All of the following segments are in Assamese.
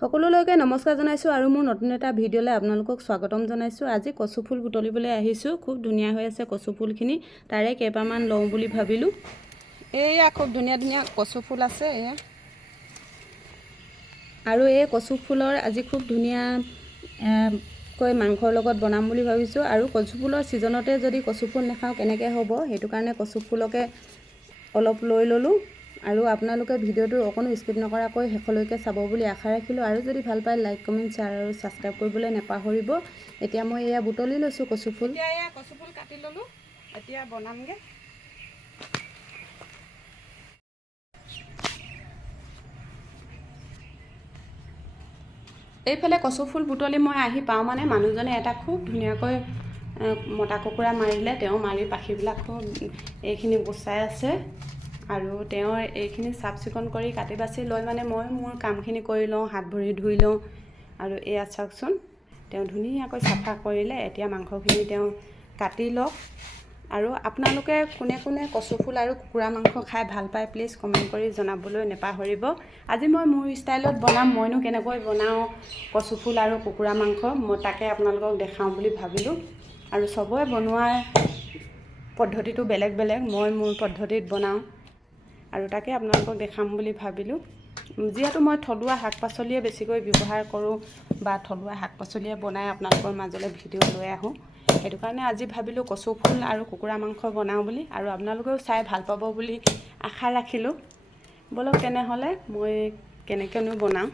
সকলোলৈকে নমস্কাৰ জনাইছোঁ আৰু মোৰ নতুন এটা ভিডিঅ'লৈ আপোনালোকক স্বাগতম জনাইছোঁ। আজি কচু ফুল বুটলিবলৈ আহিছোঁ। খুব ধুনীয়া হৈ আছে কচু ফুলখিনি, তাৰে কেইপামান লওঁ বুলি ভাবিলোঁ। এয়া খুব ধুনীয়া ধুনীয়া কচু ফুল আছে এয়া, আৰু এই কচু ফুলৰ আজি খুব ধুনীয়াকৈ মাংসৰ লগত বনাম বুলি ভাবিছোঁ। আৰু কচু ফুলৰ ছিজনতে যদি কচু ফুল নাখাওঁ কেনেকৈ হ'ব, সেইটো কাৰণে কচু ফুলকে অলপ লৈ ল'লোঁ। আৰু আপোনালোকে ভিডিঅ'টো অকণো স্কিপ নকৰাকৈ শেষলৈকে চাব বুলি আশা ৰাখিলোঁ। আৰু যদি ভাল পায় লাইক কমেণ্ট শ্বেয়াৰ আৰু ছাবস্ক্ৰাইব কৰিবলৈ নাপাহৰিব। এতিয়া মই এয়া বুটলি লৈছোঁ কচু ফুল। এতিয়া এয়া কচু ফুল কাটি ল'লোঁ, এতিয়া বনামগৈ। এইফালে কচু ফুল বুটলি মই আহি পাওঁ মানে মানুহজনে এটা খুব ধুনীয়াকৈ মতা কুকুৰা মাৰিলে। তেওঁ মাৰি পাখিবিলাক খুব এইখিনি গুচাই আছে, আৰু তেওঁ এইখিনি চাফ চিকুণ কৰি কাটি বাছি লৈ মানে মই মোৰ কামখিনি কৰি লওঁ, হাত ভৰি ধুই লওঁ। আৰু এয়া চাওকচোন, তেওঁ ধুনীয়াকৈ চাফা কৰিলে। এতিয়া মাংসখিনি তেওঁ কাটি লওক। আৰু আপোনালোকে কোনে কোনে কচু ফুল আৰু কুকুৰা মাংস খাই ভাল পায় প্লিজ কমেণ্ট কৰি জনাবলৈ নাপাহৰিব। আজি মই মোৰ ষ্টাইলত বনাম, মইনো কেনেকৈ বনাওঁ কচু ফুল আৰু কুকুৰা মাংস, মই তাকে আপোনালোকক দেখাওঁ বুলি ভাবিলোঁ। আৰু চবৰে বনোৱাৰ পদ্ধতিটো বেলেগ বেলেগ, মই মোৰ পদ্ধতিত বনাওঁ আৰু তাকে আপোনালোকক দেখাম বুলি ভাবিলোঁ। যিহেতু মই থলুৱা শাক পাচলিয়ে বেছিকৈ ব্যৱহাৰ কৰোঁ বা থলুৱা শাক পাচলিয়ে বনাই আপোনালোকৰ মাজলৈ ভিডিঅ' লৈ আহোঁ, সেইটো কাৰণে আজি ভাবিলোঁ কচু ফুল আৰু কুকুৰা মাংস বনাওঁ বুলি। আৰু আপোনালোকেও চাই ভাল পাব বুলি আশা ৰাখিলোঁ। বলক তেনেহ'লে মই কেনেকৈনো বনাওঁ।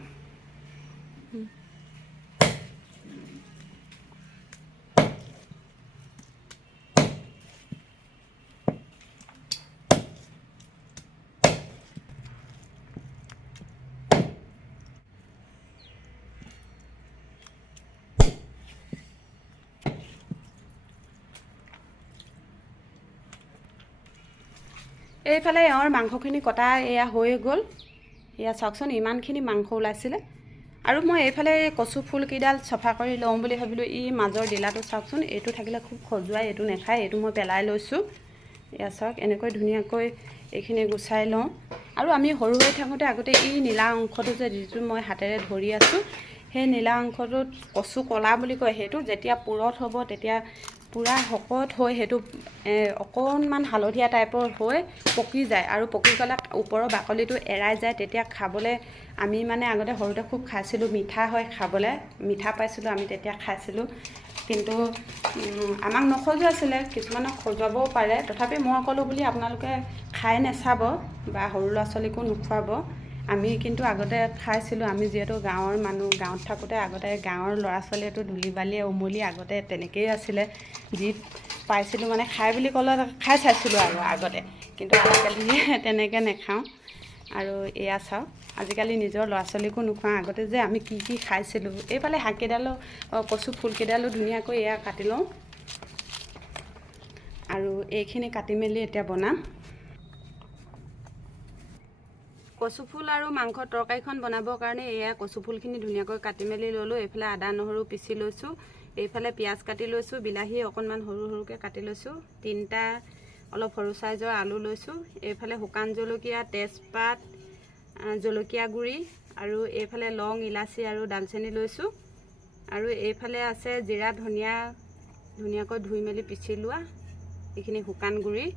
এইফালে এওঁৰ মাংসখিনি কটা এয়া হৈ গ'ল। এয়া চাওকচোন, ইমানখিনি মাংস ওলাইছিলে। আৰু মই এইফালে কচু ফুলকেইডাল চফা কৰি লওঁ বুলি ভাবিলোঁ। মাজৰ ডিলাটো চাওকচোন, এইটো থাকিলে খুব খজুৱাই, এইটো নাখায়, এইটো মই পেলাই লৈছোঁ। এয়া চাওক, এনেকৈ ধুনীয়াকৈ এইখিনি গুচাই লওঁ। আৰু আমি সৰু হৈ থাকোঁতে আগতে নীলা অংশটো যিটো মই হাতেৰে ধৰি আছোঁ, সেই নীলা অংশটোত কচু কলা বুলি কয়। সেইটো যেতিয়া পুৰঠ হ'ব তেতিয়া পূৰা শকত হৈ সেইটো অকণমান হালধীয়া টাইপৰ হৈ পকি যায়, আৰু পকি গ'লে ওপৰৰ বাকলিটো এৰাই যায়। তেতিয়া খাবলৈ আমি মানে আগতে সৰুতে খুব খাইছিলোঁ, মিঠা হয় খাবলৈ, মিঠা পাইছিলোঁ আমি তেতিয়া খাইছিলোঁ। কিন্তু আমাক নখজুৱাইছিলে, কিছুমানক খজুৱাবও পাৰে। তথাপি মই ক'লোঁ বুলি আপোনালোকে খাই নাচাব বা সৰু ল'ৰা ছোৱালীকো নোখোৱাব। আমি কিন্তু আগতে খাইছিলোঁ। আমি যিহেতু গাঁৱৰ মানুহ, গাঁৱত থাকোঁতে আগতে গাঁৱৰ ল'ৰা ছোৱালীয়েতো ধূলি বালিয়ে উমলি আগতে তেনেকৈয়ে আছিলে। যি পাইছিলোঁ মানে খাই বুলি ক'লে খাই চাইছিলোঁ আৰু আগতে, কিন্তু আজিকালি তেনেকৈ নাখাওঁ। আৰু এয়া চাওক, আজিকালি নিজৰ ল'ৰা ছোৱালীকো নোখোৱাওঁ। আগতে যে আমি কি কি খাইছিলোঁ। এইফালে শাককেইডালো কচু ফুলকেইডালো ধুনীয়াকৈ এয়া কাটি লওঁ। আৰু এইখিনি কাটি মেলি এতিয়া বনাম। কচু ফুল আৰু মাংসৰ তৰকাৰীখন বনাবৰ কাৰণে এয়া কচু ফুলখিনি ধুনীয়াকৈ কাটি মেলি ল'লোঁ। এইফালে আদা নহৰু পিচি লৈছোঁ। এইফালে পিঁয়াজ কাটি লৈছোঁ, বিলাহী অকণমান সৰু সৰুকৈ কাটি লৈছোঁ, 3টা অলপ সৰু চাইজৰ আলু লৈছোঁ। এইফালে শুকান জলকীয়া, তেজপাত, জলকীয়া গুড়ি, আৰু এইফালে লং, ইলাচি আৰু দালচেনি লৈছোঁ। আৰু এইফালে আছে জিৰা, ধনিয়া ধুনীয়াকৈ ধুই মেলি পিচি লোৱা, এইখিনি শুকান গুড়ি।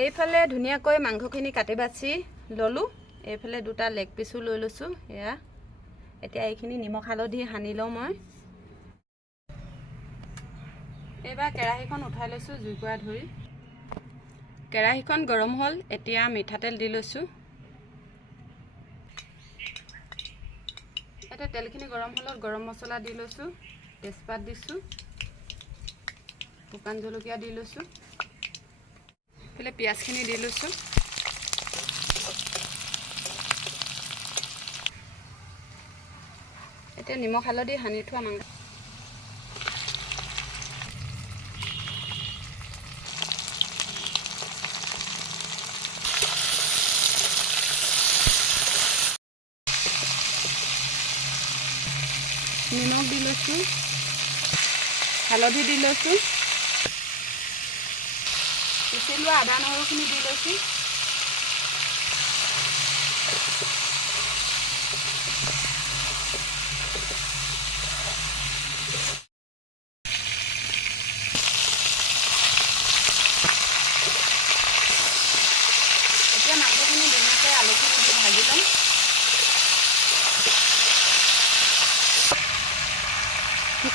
এইফালে ধুনীয়াকৈ মাংসখিনি কাটি বাছি ল'লোঁ। এইফালে 2টা লেগ পিচো লৈ লৈছোঁ। এয়া এতিয়া এইখিনি নিমখ হালধি সানি লওঁ মই। এইবাৰ কেৰাহীখন উঠাই লৈছোঁ জুইকুৰা ধৰি। কেৰাহীখন গৰম হ'ল, এতিয়া মিঠাতেল দি লৈছোঁ। এতিয়া তেলখিনি গৰম হ'লত গৰম মছলা দি লৈছোঁ, তেজপাত দিছোঁ, শুকান জলকীয়া দি লৈছোঁ, এইফালে পিঁয়াজখিনি দি লৈছোঁ। এতিয়া নিমখ হালধি সানি থোৱা মাংস নিমখ দি লৈছোঁ, হালধি দি লৈছোঁ, পিচি লোৱা আদা নহৰুখিনি দি লৈছোঁ।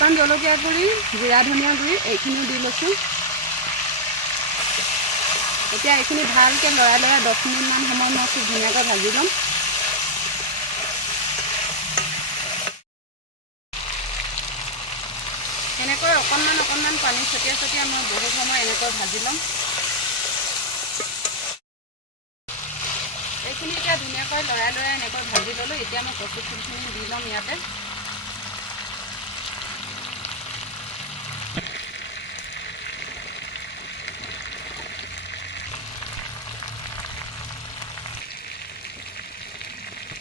শুকান জলকীয়া গুড়ি জিৰা ধনিয়া গুড়ি এইখিনি দি লৈছোঁ এতিয়া এইখিনি ভালকৈ লৰাই 10 মিনিটমান সময় মই খুব ধুনীয়াকৈ ভাজি ল'ম এনেকৈ অকণমান পানী ছটিয়াই মই বহুত সময় এনেকৈ ভাজি ল'ম এইখিনি এতিয়া ধুনীয়াকৈ লৰাই এনেকৈ ভাজি ল'লোঁ এতিয়া মই কচু ফুলখিনি দি ল'ম ইয়াতে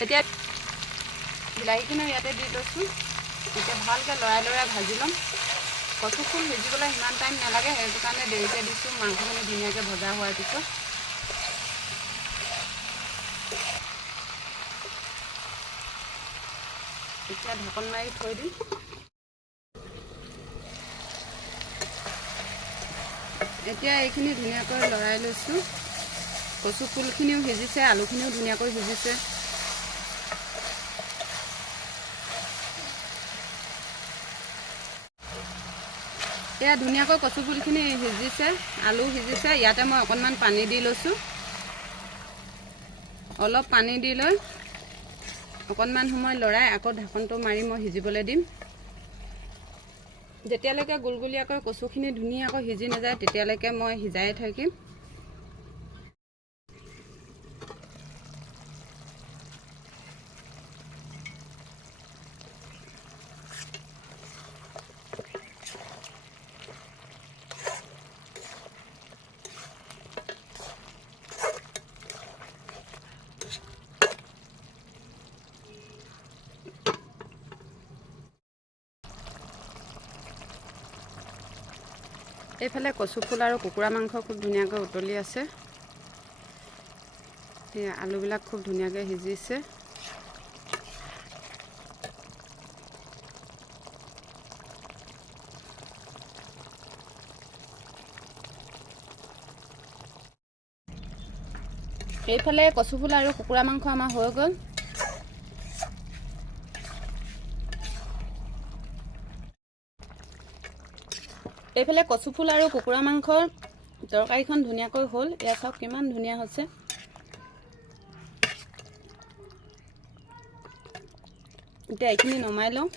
এতিয়া বিলাহীখিনি ইয়াতে দি লৈছোঁ এতিয়া ভালকৈ লৰাই ভাজি ল'ম কচু ফুল সিজিবলৈ সিমান টাইম নালাগে সেইটো কাৰণে দেৰিকৈ দিছোঁ মাংসখিনি ধুনীয়াকৈ ভজা হোৱাৰ পিছত এতিয়া ঢাকন মাৰি থৈ দিম এতিয়া এইখিনি ধুনীয়াকৈ লৰাই লৈছোঁ কচু ফুলখিনিও সিজিছে আলুখিনিও ধুনীয়াকৈ সিজিছে এয়া ধুনীয়াকৈ কচু ফুলখিনি সিজিছে আলু সিজিছে ইয়াতে মই অকণমান পানী দি লৈছোঁ অলপ পানী দি লৈ অকণমান সময় লৰাই আকৌ ঢাকনটো মাৰি মই সিজিবলৈ দিম যেতিয়ালৈকে গুলগুলীয়াকৈ কচুখিনি ধুনীয়াকৈ সিজি নাযায় তেতিয়ালৈকে মই সিজাই থাকিম এইফালে কচু ফুল আৰু কুকুৰা মাংস খুব ধুনীয়াকৈ উতলি আছে এই আলুবিলাক খুব ধুনীয়াকৈ সিজিছে এইফালে কচু ফুল আৰু কুকুৰা মাংস আমাৰ হৈ গ'ল এইফালে কচু ফুল আৰু কুকুৰা মাংসৰ তৰকাৰীখন ধুনীয়াকৈ হ'ল এয়া চাওক কিমান ধুনীয়া হৈছে এতিয়া এইখিনি নমাই লওঁ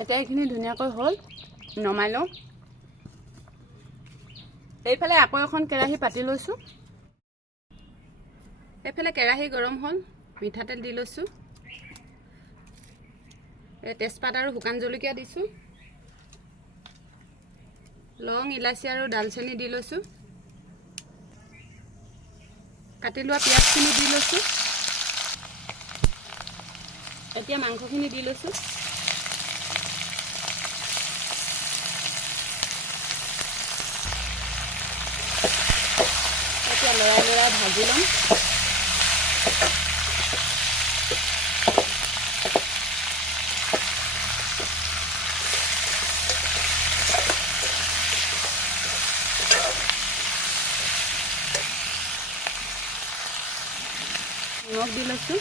এতিয়া এইখিনি ধুনীয়াকৈ হ'ল নমাই লওঁ এইফালে আকৌ এখন কেৰাহী পাতি লৈছোঁ এইফালে কেৰাহী গৰম হ'ল মিঠাতেল দি লৈছোঁ তেজপাত আৰু শুকান জলকীয়া দিছোঁ লং ইলাচি আৰু দালচেনি দি লৈছোঁ কাটি লোৱা পিঁয়াজখিনি দি লৈছোঁ এতিয়া মাংসখিনি দি লৈছোঁ এতিয়া লৰাই ভাজি ল'ম নিমখ দি লৈছোঁ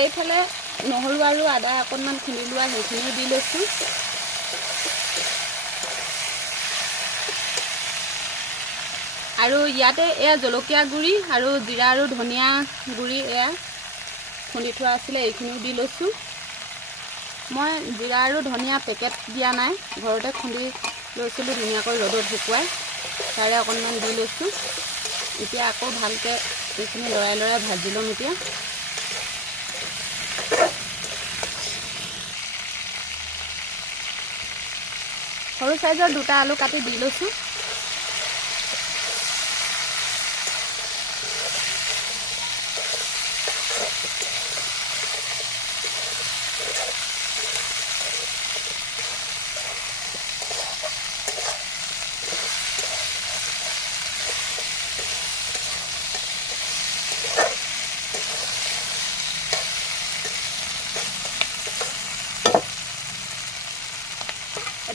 এইফালে নহৰু আৰু আদা অকণমান খুন্দি লোৱা সেইখিনিও দি লৈছোঁ আৰু ইয়াতে এয়া জলকীয়া গুড়ি আৰু জিৰা আৰু ধনিয়া গুড়ি এয়া খুন্দি থোৱা আছিলে এইখিনিও দি লৈছোঁ মই জিৰা আৰু ধনিয়া পেকেট দিয়া নাই ঘৰতে খুন্দি লৈছিলোঁ ধুনীয়াকৈ ৰ'দত শুকুৱাই তাৰে অকণমান দি লৈছোঁ এতিয়া আকৌ ভালকৈ এইখিনি লৰাই ভাজি ল'ম এতিয়া সৰু সাইজৰ দুটা আলু কাটি দি লৈছোঁ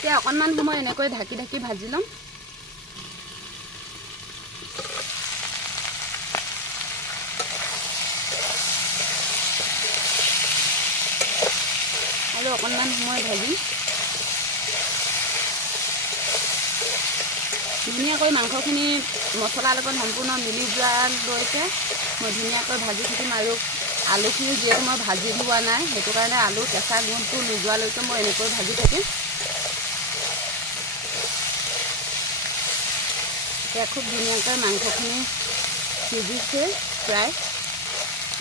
এতিয়া অকণমান সময় এনেকৈ ঢাকি ঢাকি ভাজি ল'ম। আৰু অকণমান সময় ভাজিম। ধুনীয়াকৈ মাংসখিনি মছলাৰ লগত সম্পূৰ্ণ মিলি যোৱালৈকে মই ধুনীয়াকৈ ভাজি থাকিম। আৰু আলুখিনি যিহেতু মই ভাজি লোৱা নাই, সেইটো কাৰণে আলু কেঁচা গোন্ধটো নোযোৱালৈকে মই এনেকৈ ভাজি থাকিম। এতিয়া খুব ধুনীয়াকৈ মাংসখিনি সিজিছে প্ৰায়,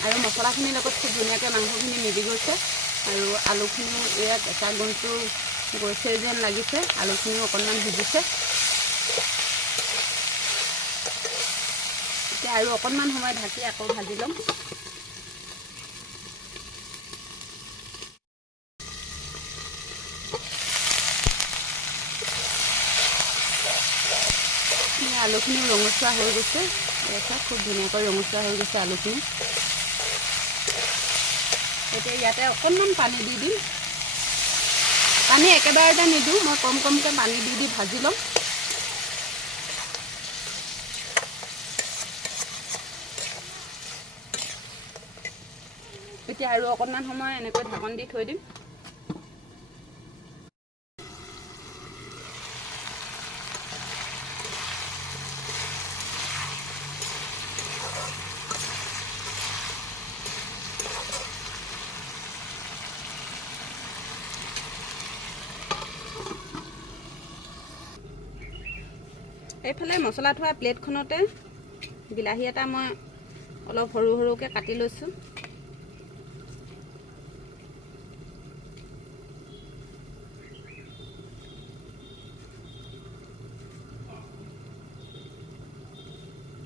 আৰু মছলাখিনিৰ লগত খুব ধুনীয়াকৈ মাংসখিনি মিলি গৈছে। আৰু আলুখিনিও এয়া কেঁচা গোন্ধটো গৈছে যেন লাগিছে। আলুখিনিও অকণমান সিজিছে। এতিয়া আৰু অকণমান সময় ঢাকি আকৌ ভাজি ল'ম। আলুখিনি ৰঙচুৱা হৈ গৈছে। খুব ধুনীয়াকৈ ৰঙচুৱা হৈ গৈছে আলুখিনি। এতিয়া ইয়াতে অকণমান পানী দি দিম। পানী একেবাৰতে নিদিওঁ, মই কম কমকৈ পানী দি দি ভাজি ল'ম। এতিয়া আৰু অকণমান সময় এনেকৈ ঢাকন দি থৈ দিম। এইফালে মছলা থোৱা প্লেটখনতে বিলাহী এটা মই অলপ সৰু সৰুকৈ কাটি লৈছোঁ।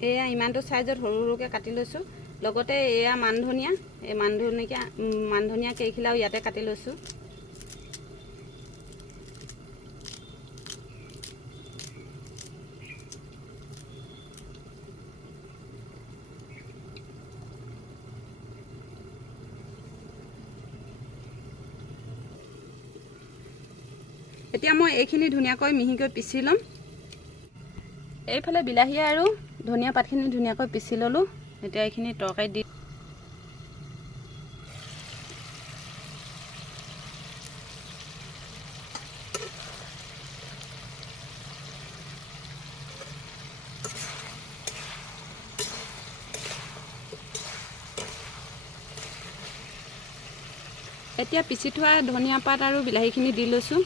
এয়া ইমানটো চাইজত সৰু সৰুকৈ কাটি লৈছোঁ। লগতে এয়া মানধনিয়া, এই মানধনিয়া কেইখিলাও ইয়াতে কাটি লৈছোঁ। এতিয়া মই এইখিনি ধুনীয়াকৈ মিহিকৈ পিচি ল'ম। এইফালে বিলাহী আৰু ধনিয়া পাতখিনি ধুনীয়াকৈ পিচি ল'লোঁ। এতিয়া এইখিনি তৰকাৰীত দি এতিয়া পিচি থোৱা ধনিয়া পাত আৰু বিলাহীখিনি দি লৈছোঁ।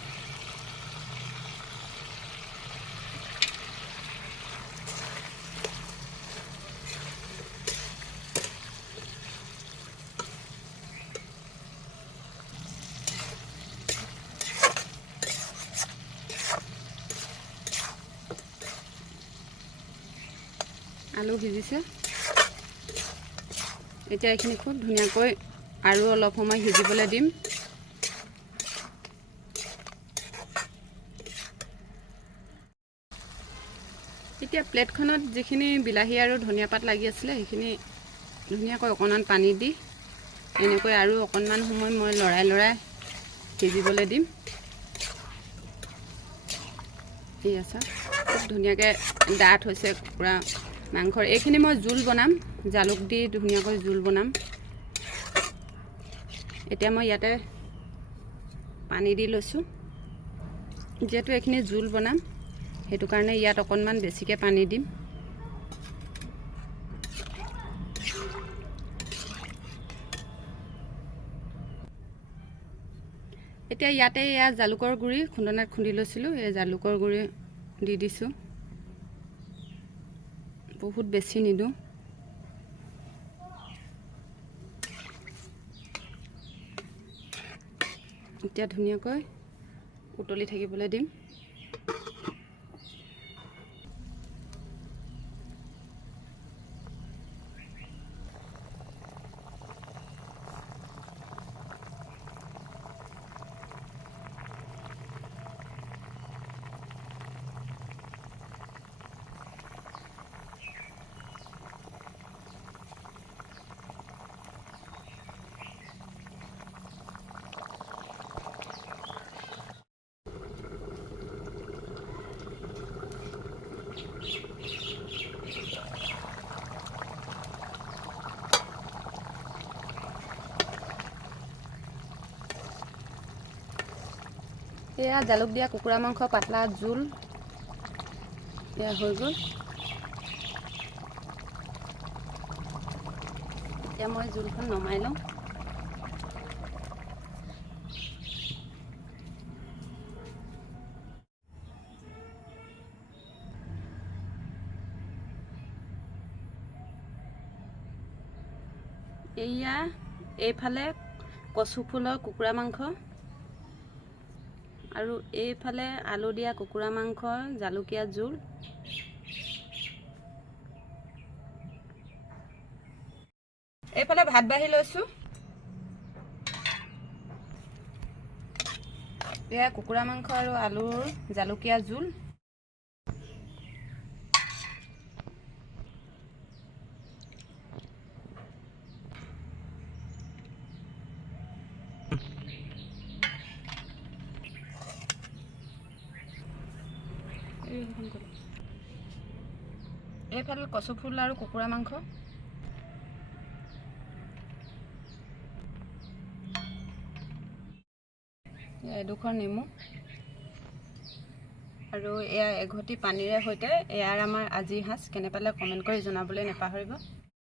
আলু সিজিছে। এতিয়া এইখিনি খুব ধুনীয়াকৈ আৰু অলপ সময় সিজিবলৈ দিম। এতিয়া প্লেটখনত যিখিনি বিলাহী আৰু ধনিয়া পাত লাগি আছিলে সেইখিনি ধুনীয়াকৈ অকণমান পানী দি এনেকৈ আৰু অকণমান সময় মই লৰাই লৰাই সিজিবলৈ দিম। ঠিক আছে, খুব ধুনীয়াকৈ ডাঠ হৈছে পূৰা মাংসৰ। এইখিনি মই জোল বনাম, জালুক দি ধুনীয়াকৈ জোল বনাম। এতিয়া মই ইয়াতে পানী দি লৈছোঁ। যিহেতু এইখিনি জোল বনাম, সেইটো কাৰণে ইয়াত অকণমান বেছিকৈ পানী দিম। এতিয়া ইয়াতে এয়া জালুকৰ গুড়ি খুন্দনাত খুন্দি লৈছিলোঁ, এই জালুকৰ গুড়ি দি দিছোঁ। বহুত বেছি নিদিওঁ। এতিয়া ধুনীয়াকৈ উতলি থাকিবলৈ দিম। এয়া জালুক দিয়া কুকুৰা মাংস পাতলা জোল এয়া হৈ গ'ল। এতিয়া মই জোলখন নমাই লওঁ। এয়া এইফালে কচু ফুলৰ কুকুৰা মাংস আৰু এইফালে আলু দিয়া কুকুৰা মাংস জালুকীয়া জোল। এইফালে ভাত বাঢ়ি লৈছোঁ। এয়া কুকুৰা মাংস আৰু আলুৰ জালুকীয়া জোল। এইফালে কচু ফুল আৰু কুকুৰা মাংস। এডোখৰ নেমু আৰু এয়া এঘটি পানীৰে সৈতে এয়াৰ আমাৰ আজিৰ সাঁজ। কেনে পালে কমেণ্ট কৰি জনাবলৈ নাপাহৰিব।